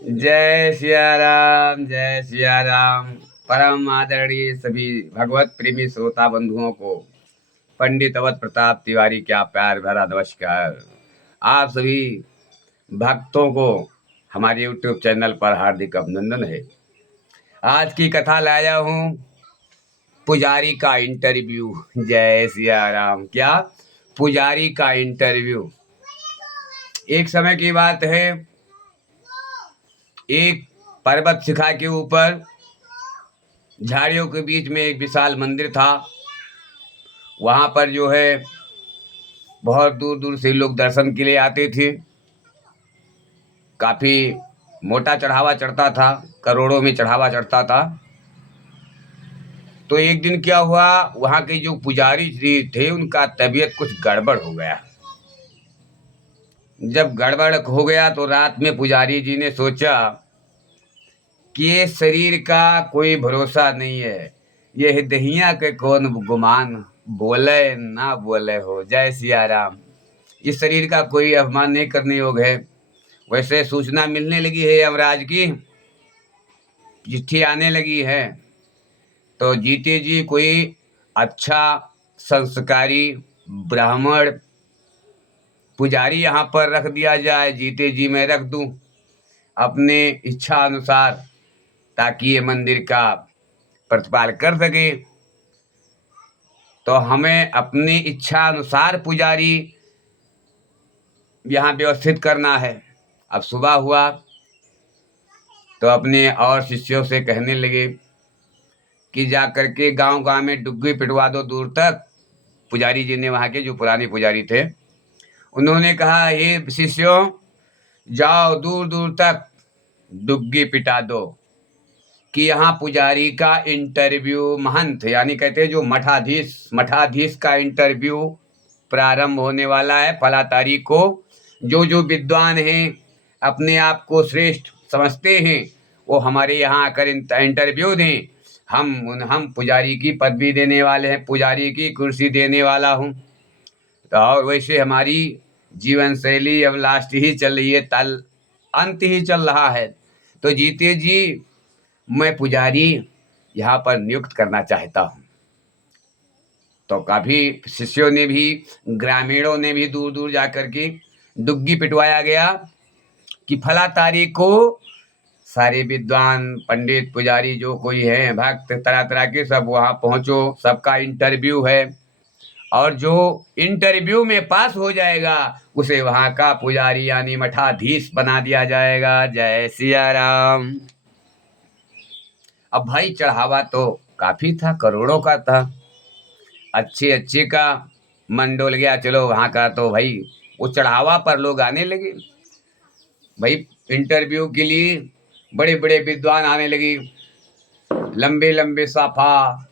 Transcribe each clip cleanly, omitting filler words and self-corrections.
जय सिया राम, जय सिया राम। परम आदरणीय सभी भगवत प्रेमी श्रोता बंधुओं को पंडित अवध प्रताप तिवारी क्या प्यार भरा नमस्कार। आप सभी भक्तों को हमारे YouTube चैनल पर हार्दिक अभिनंदन है। आज की कथा लाया हूँ पुजारी का इंटरव्यू। जय सिया राम। क्या पुजारी का इंटरव्यू। एक समय की बात है, एक पर्वत शिखा के ऊपर झाड़ियों के बीच में एक विशाल मंदिर था। वहां पर जो है बहुत दूर दूर से लोग दर्शन के लिए आते थे। काफी मोटा चढ़ावा चढ़ता था, करोड़ों में चढ़ावा चढ़ता था। तो एक दिन क्या हुआ, वहां के जो पुजारी जी थे उनका तबीयत कुछ गड़बड़ हो गया। जब गड़बड़ हो गया तो रात में पुजारी जी ने सोचा कि ये शरीर का कोई भरोसा नहीं है, ये दहिया के कौन गुमान, बोले ना बोले हो। जय सिया राम। इस शरीर का कोई अपमान नहीं करने योग्य है। वैसे सूचना मिलने लगी है, यमराज की चिट्ठी आने लगी है, तो जीते जी कोई अच्छा संस्कारी ब्राह्मण पुजारी यहाँ पर रख दिया जाए। जीते जी मैं रख दूं अपने इच्छा अनुसार, ताकि ये मंदिर का प्रतिपाल कर सके। तो हमें अपनी इच्छा अनुसार पुजारी यहाँ व्यवस्थित करना है। अब सुबह हुआ तो अपने और शिष्यों से कहने लगे कि जा करके गांव गांव में डुग्गी पिटवा दो दूर तक। पुजारी जी ने, वहाँ के जो पुराने पुजारी थे, उन्होंने कहा, हे शिष्यों, जाओ दूर दूर तक डुग्गी पिटा दो कि यहाँ पुजारी का इंटरव्यू, महंत यानी कहते हैं जो मठाधीश का इंटरव्यू प्रारंभ होने वाला है। फला तारीख को जो विद्वान हैं, अपने आप को श्रेष्ठ समझते हैं, वो हमारे यहाँ आकर इंटरव्यू दें। हम पुजारी की पदवी देने वाले हैं, पुजारी की कुर्सी देने वाला हूँ। तो और वैसे हमारी जीवन शैली अब लास्ट ही चल रही है, अंत ही चल रहा है। तो जीते जी मैं पुजारी यहाँ पर नियुक्त करना चाहता हूँ। तो काफी शिष्यों ने भी, ग्रामीणों ने भी दूर दूर जाकर के डुग्गी पिटवाया गया कि फला तारीख को सारे विद्वान पंडित पुजारी जो कोई है, भक्त तरह तरह के, सब वहाँ पहुँचो, सबका इंटरव्यू है। और जो इंटरव्यू में पास हो जाएगा उसे वहाँ का पुजारी यानी मठाधीश बना दिया जाएगा। जय सिया राम। अब भाई चढ़ावा तो काफी था, करोड़ों का था। अच्छे अच्छे का मन डोल गया। चलो वहाँ का तो भाई वो चढ़ावा पर लोग आने लगे। भाई इंटरव्यू के लिए बड़े बड़े विद्वान आने लगे, लंबे लंबे साफा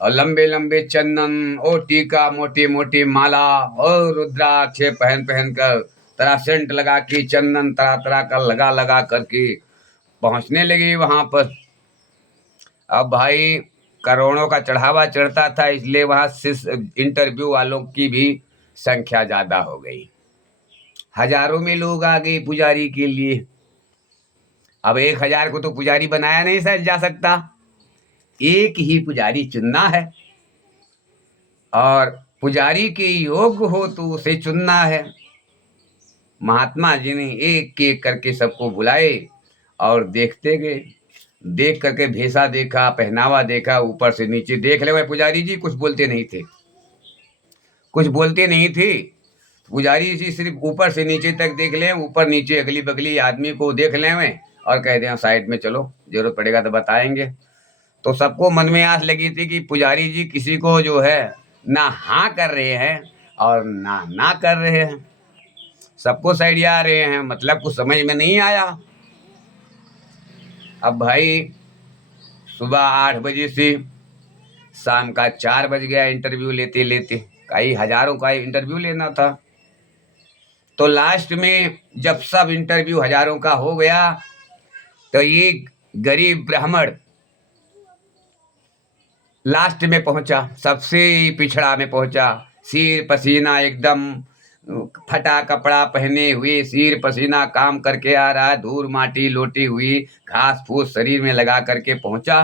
और लंबे लंबे चंदन और टीका, मोटी मोटी माला और रुद्राक्ष पहन पहन कर, तरह सेंट लगा के, चंदन तरह तरह का लगा लगा करके पहुंचने लगे वहां पर। अब भाई करोड़ों का चढ़ावा चढ़ता था, इसलिए वहां इंटरव्यू वालों की भी संख्या ज्यादा हो गई। हजारों में लोग आ गए पुजारी के लिए। अब 1000 को तो पुजारी बनाया नहीं जा सकता, एक ही पुजारी चुनना है, और पुजारी के योग्य हो तो उसे चुनना है। महात्मा जी ने एक एक करके सबको बुलाए और देखते गए। देख करके भेषा देखा, पहनावा देखा, ऊपर से नीचे देख ले। पुजारी जी कुछ बोलते नहीं थे, कुछ बोलते नहीं थे। पुजारी जी सिर्फ ऊपर से नीचे तक देख लें, ऊपर नीचे अगली बगली आदमी को देख लें और कह दें साइड में चलो, जरूरत पड़ेगा तो बताएंगे। तो सबको मन में आस लगी थी कि पुजारी जी किसी को जो है ना हाँ कर रहे हैं और ना कर रहे हैं, सबको साइड आ रहे हैं, मतलब कुछ समझ में नहीं आया। अब भाई सुबह 8 बजे से शाम का 4 बज गया इंटरव्यू लेते लेते। कई हजारों का इंटरव्यू लेना था। तो लास्ट में जब सब इंटरव्यू हजारों का हो गया तो ये गरीब ब्राह्मण लास्ट में पहुंचा, सबसे पिछड़ा में पहुंचा। सिर पसीना एकदम फटा कपड़ा पहने हुए, सिर पसीना काम करके आ रहा है, धूल माटी लोटी हुई, घास फूस शरीर में लगा करके पहुंचा।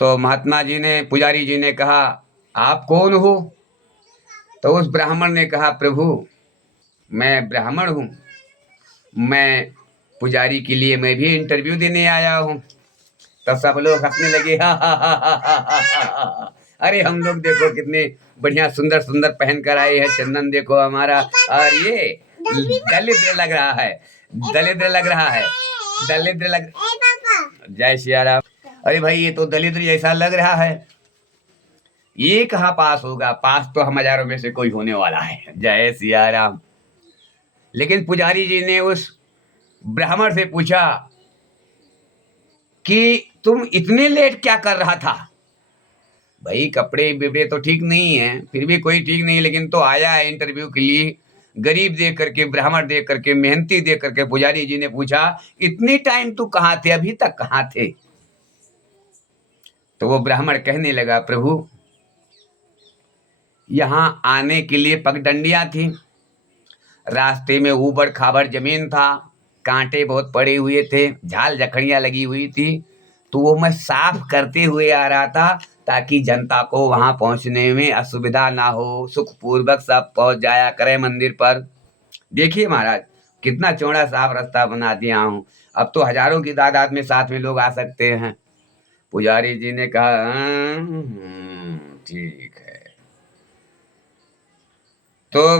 तो महात्मा जी ने, पुजारी जी ने कहा, आप कौन हो? तो उस ब्राह्मण ने कहा, प्रभु मैं ब्राह्मण हूँ, मैं पुजारी के लिए मैं भी इंटरव्यू देने आया हूँ। तो सब लोग हंसने लगे, हा हा हा हा हा हा हा। अरे हम लोग देखो कितने बढ़िया सुंदर सुंदर पहन कर आए हैं, चंदन देखो हमारा, और ये दलिद्र लग रहा है, दलिद्र लग रहा है, दलिद्र लग। जय सिया राम। अरे भाई ये तो दलिद्र जैसा लग रहा है, ये कहाँ पास होगा? पास तो हम हजारों में से कोई होने वाला है। जय सिया राम। लेकिन पुजारी जी ने उस ब्राह्मण से पूछा कि तुम इतने लेट क्या कर रहा था? भाई कपड़े बिबड़े तो ठीक नहीं है, फिर भी कोई ठीक नहीं, लेकिन तो आया है इंटरव्यू के लिए। गरीब देख करके, ब्राह्मण देख करके, मेहनती देख करके पुजारी जी ने पूछा, इतनी टाइम तू कहाँ थे, अभी तक कहाँ थे? तो वो ब्राह्मण कहने लगा, प्रभु यहाँ आने के लिए पगडंडियां थी, रास्ते में ऊबड़ खाबड़ जमीन था, कांटे बहुत पड़े हुए थे, झाल जखड़ियां लगी हुई थी, तो वो मैं साफ करते हुए आ रहा था ताकि जनता को वहां पहुंचने में असुविधा ना हो, सुखपूर्वक सब पहुंच जाया करे मंदिर पर। देखिए महाराज कितना चौड़ा साफ रास्ता बना दिया हूँ, अब तो हजारों की तादाद में साथ में लोग आ सकते हैं। पुजारी जी ने कहा, ठीक है। तो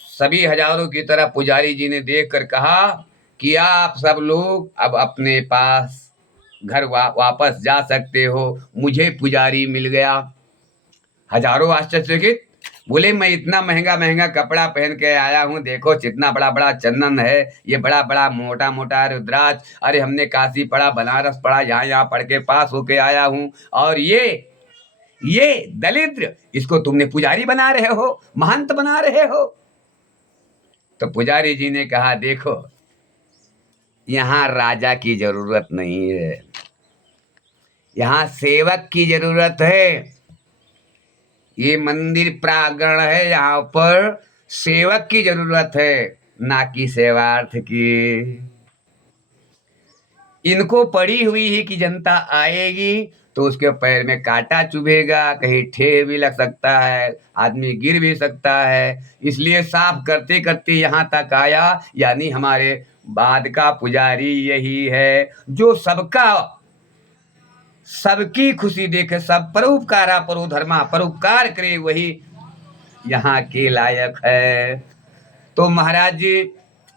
सभी हजारों की तरह पुजारी जी ने देख कर कहा कि आप सब लोग अब अपने पास घर वापस जा सकते हो, मुझे पुजारी मिल गया। हजारों आश्चर्यचकित बोले, मैं इतना महंगा महंगा कपड़ा पहन के आया हूँ, देखो कितना बड़ा बड़ा चंदन है, ये बड़ा बड़ा मोटा मोटा रुद्राक्ष, अरे हमने काशी पढ़ा, बनारस पढ़ा, यहाँ यहाँ पढ़ के पास होके आया हूँ, और ये दलिद्र, इसको तुमने पुजारी बना रहे हो, महंत बना रहे हो। तो पुजारी जी ने कहा, देखो यहाँ राजा की जरूरत नहीं है, यहाँ सेवक की जरूरत है। ये मंदिर प्रांगण है, यहाँ पर सेवक की जरूरत है, ना कि सेवार्थ की। इनको पड़ी हुई है कि जनता आएगी तो उसके पैर में कांटा चुभेगा, कहीं ठेर भी लग सकता है, आदमी गिर भी सकता है, इसलिए साफ करते करते यहाँ तक आया। यानी हमारे बाद का पुजारी यही है जो सबकी खुशी देखे, सब परोपकारा परोधर्मा, परोपकार करे, वही यहाँ के लायक है। तो महाराज जी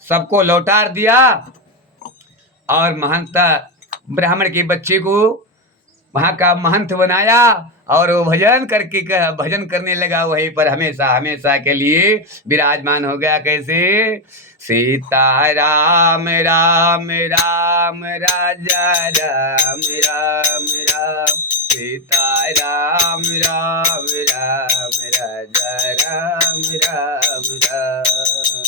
सबको लौटार दिया और महंत ब्राह्मण के बच्चे को वहां का महंत बनाया, और वो भजन करने लगा वहीं पर, हमेशा हमेशा के लिए विराजमान हो गया। कैसे? सीता राम राम राम राजा राम राम राम, सीता राम राम राम राजा राम राम राम,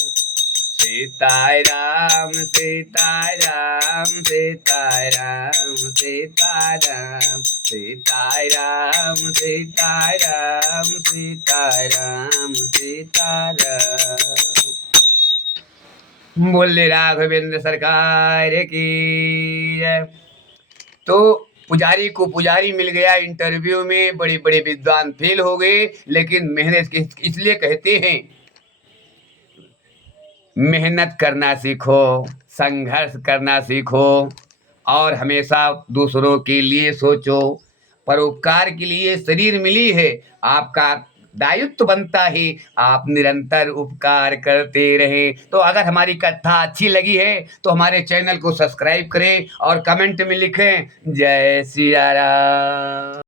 सीताराम सीताराम सीताराम सीताराम सीताराम सीताराम सीताराम सीताराम। बोले राघवेंद्र सरकार की जय। तो पुजारी को पुजारी मिल गया, इंटरव्यू में बड़े बड़े विद्वान फेल हो गए, लेकिन मेहनत इसलिए कहते हैं मेहनत करना सीखो, संघर्ष करना सीखो, और हमेशा दूसरों के लिए सोचो। परोपकार के लिए शरीर मिली है, आपका दायित्व बनता है आप निरंतर उपकार करते रहे। तो अगर हमारी कथा अच्छी लगी है तो हमारे चैनल को सब्सक्राइब करें और कमेंट में लिखें, जय सिया राम।